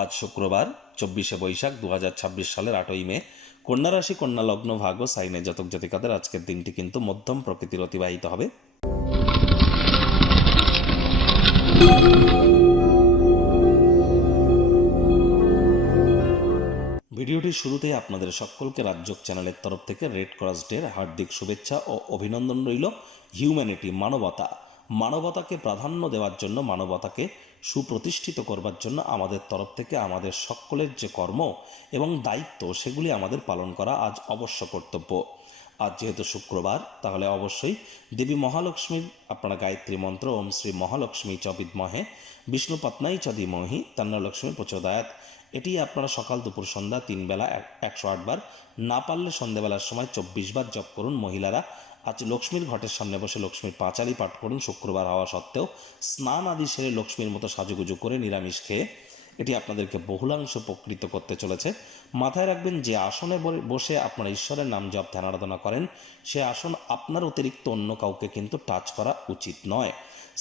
আজ শুক্রবার 24শে বৈশাখ 2026 সালের 8ই মে। কন্যা রাশি, কন্যা লগ্ন, ভাগ্য সাইনে জাতক জাতিকাদের আজকের দিনটি কিন্তু মধ্যম প্রকৃতির অতিবাহিত হবে। ভিডিওটির শুরুতেই আপনাদের সকলকে রাজযোগ চ্যানেলের তরফ থেকে রেড ক্রস ডের হার্দিক শুভেচ্ছা ও অভিনন্দন রইল। হিউম্যানিটি, মানবতাকে প্রাধান্য দেওয়ার জন্য, মানবতাকে সুপ্রতিষ্ঠিত করবার জন্য আমাদের তরফ থেকে আমাদের সকলের যে কর্ম এবং দায়িত্ব সেগুলি আমাদের পালন করা আজ অবশ্য কর্তব্য। আজ যেহেতু শুক্রবার, তাহলে অবশ্যই দেবী মহালক্ষ্মীর আপনারা গায়ত্রী মন্ত্র ওম শ্রী মহালক্ষ্মী চ বিদ্মহে বিষ্ণুপত্নাই চ ধীমহি তন্নো লক্ষ্মী প্রচোদয়াৎ, এটি আপনারা সকাল দুপুর সন্ধ্যা 3 বেলা 108 বার, না পারলে সন্ধ্যাবেলার সময় 24 বার জপ করুন। মহিলারা আজ লক্ষ্মীর ঘটের সামনে বসে লক্ষ্মীর পাঁচালি পাঠ করুন। শুক্রবার হওয়া সত্ত্বেও স্নান আদি সেরে লক্ষ্মীর মতো সাজুগুজু করে নিরামিষ খেয়ে এটি আপনাদেরকে বহুলাংশ উপকৃত করতে চলেছে। মাথায় রাখবেন, যে আসনে বসে আপনারা ঈশ্বরের নাম জপ ধ্যান আরাধনা করেন, সে আসন আপনার অতিরিক্ত অন্য কাউকে কিন্তু টাচ করা উচিত নয়।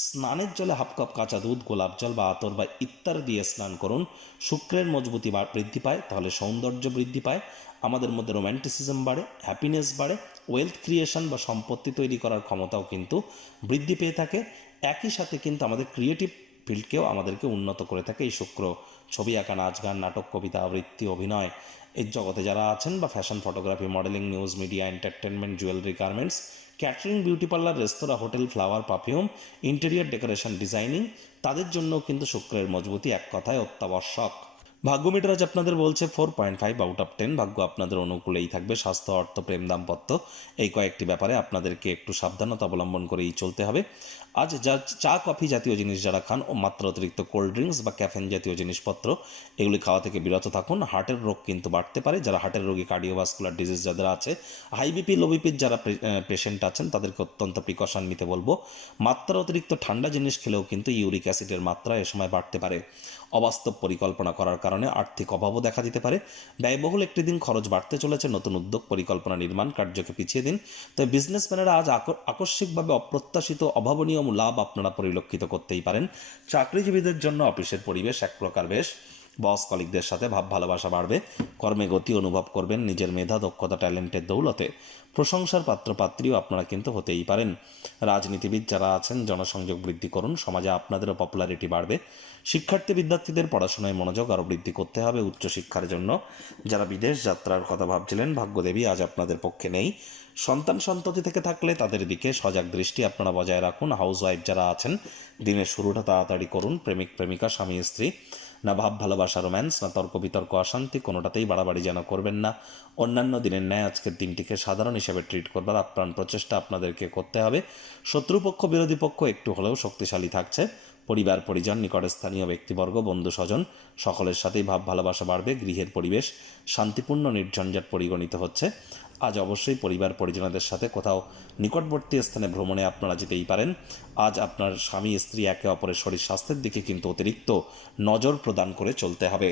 স্নানের জলে হাফ কাপ কাঁচা দুধ, গোলাপ জল বা আতর বা ইত্যাদি দিয়ে স্নান করুন। শুক্রের মজবুতি বৃদ্ধি পায়, তাহলে সৌন্দর্য বৃদ্ধি পায়, আমাদের মধ্যে রোম্যান্টিসিজম বাড়ে, হ্যাপিনেস বাড়ে, ওয়েলথ ক্রিয়েশন বা সম্পত্তি তৈরি করার ক্ষমতাও কিন্তু বৃদ্ধি পেয়ে থাকে। একই সাথে কিন্তু আমাদের ক্রিয়েটিভ ফিল্ডকেও আমাদেরকে উন্নত করে থাকে এই শুক্র। ছবি আঁকা, নাচ গান, নাটক, কবিতা আবৃত্তি, অভিনয়, এই জগতে যারা আছেন, বা fashion, photography, modelling, news media, entertainment, jewellery, garments, catering, beauty parlour, restaurant, hotel, flower, perfume, interior decoration, designing, তাদের জন্য কিন্তু শুক্রের মজবুতি এক কথায় অত্যাবশ্যক। ভাগ্য মিটার আজ আপনাদের বলছে 4.5 আউট অফ 10। ভাগ্য আপনাদের অনুকূলেই থাকবে। স্বাস্থ্য, অর্থ, প্রেম, দাম্পত্য, এই কয়েকটি ব্যাপারে আপনাদেরকে একটু সাবধানতা অবলম্বন করেই চলতে হবে। আজ যা চা কফি জাতীয় জিনিস যারা খান ও মাত্রা অতিরিক্ত কোল্ড ড্রিঙ্কস বা ক্যাফেন জাতীয় জিনিসপত্র এগুলি খাওয়া থেকে বিরত থাকুন। হার্টের রোগ কিন্তু বাড়তে পারে। যারা হার্টের রোগী, কার্ডিওভাস্কুলার ডিজিজ যাদের আছে, হাই বিপি, লো বিপির যারা পেশেন্ট আছেন, তাদেরকে অত্যন্ত প্রিকশন নিতে বলবো। মাত্রা অতিরিক্ত ঠান্ডা জিনিস খেলেও কিন্তু ইউরিক অ্যাসিডের মাত্রা এ সময় বাড়তে পারে। অবাস্তব পরিকল্পনা করার কারণে আর্থিক অভাবও দেখা দিতে পারে। ব্যয়বহুল একটি দিন, খরচ বাড়তে চলেছে। নতুন উদ্যোগ, পরিকল্পনা, নির্মাণ কার্যকে পিছিয়ে দিন। তবে বিজনেসম্যানেরা আজ আকস্মিকভাবে অপ্রত্যাশিত অভাবনীয় লাভ আপনারা পরিলক্ষিত করতেই পারেন। চাকরিজীবীদের জন্য অফিসের পরিবেশ এক প্রকার বেশ। বস কলিগদের সাথে ভাব ভালোবাসা বাড়বে। কর্মে গতি অনুভব করবেন। নিজের মেধা, দক্ষতা, ট্যালেন্টের দৌলতে প্রশংসার পাত্রপাত্রীও আপনারা কিন্তু হতেই পারেন। রাজনীতিবিদ যারা আছেন, জনসংযোগ বৃদ্ধি করুন। সমাজে আপনাদেরও পপুলারিটি বাড়বে। শিক্ষার্থী বিদ্যার্থীদের পড়াশোনায় মনোযোগ আরও বৃদ্ধি করতে হবে উচ্চশিক্ষার জন্য। যারা বিদেশ যাত্রার কথা ভাবছিলেন, ভাগ্যদেবী আজ আপনাদের পক্ষে নেই। সন্তান সন্ততি থেকে থাকলে তাদের দিকে সজাগ দৃষ্টি আপনারা বজায় রাখুন। হাউসওয়াইফ যারা আছেন, দিনের শুরুটা তাড়াতাড়ি করুন। প্রেমিক প্রেমিকা, স্বামী স্ত্রী, না ভাব ভালোবাসা, রোম্যান্স, না তর্ক বিতর্ক, অশান্তি, কোনোটাতেই বাড়াবাড়ি যেন করবেন না। অন্যান্য দিনের ন্যায় আজকের দিনটিকে সাধারণ হিসেবে ট্রিট করবার আপ্রাণ প্রচেষ্টা আপনাদেরকে করতে হবে। শত্রুপক্ষ, বিরোধী পক্ষ একটু হলেও শক্তিশালী থাকছে। পরিবার পরিজন, নিকটে স্থানীয় ব্যক্তিবর্গ, বন্ধু স্বজন, সকলের সাথেই ভাব ভালোবাসা বাড়বে। গৃহের পরিবেশ শান্তিপূর্ণ, নির্ঝঞ্ঝাট পরিগণিত হচ্ছে। আজ অবশ্যই পরিবার পরিজনদের সাথে কোথাও নিকটবর্তী স্থানে ভ্রমণে আপনারা যেতেই পারেন। আজ আপনার স্বামী স্ত্রী একে অপরের শরীর স্বাস্থ্যের দিকে কিন্তু অতিরিক্ত নজর প্রদান করে চলতে হবে।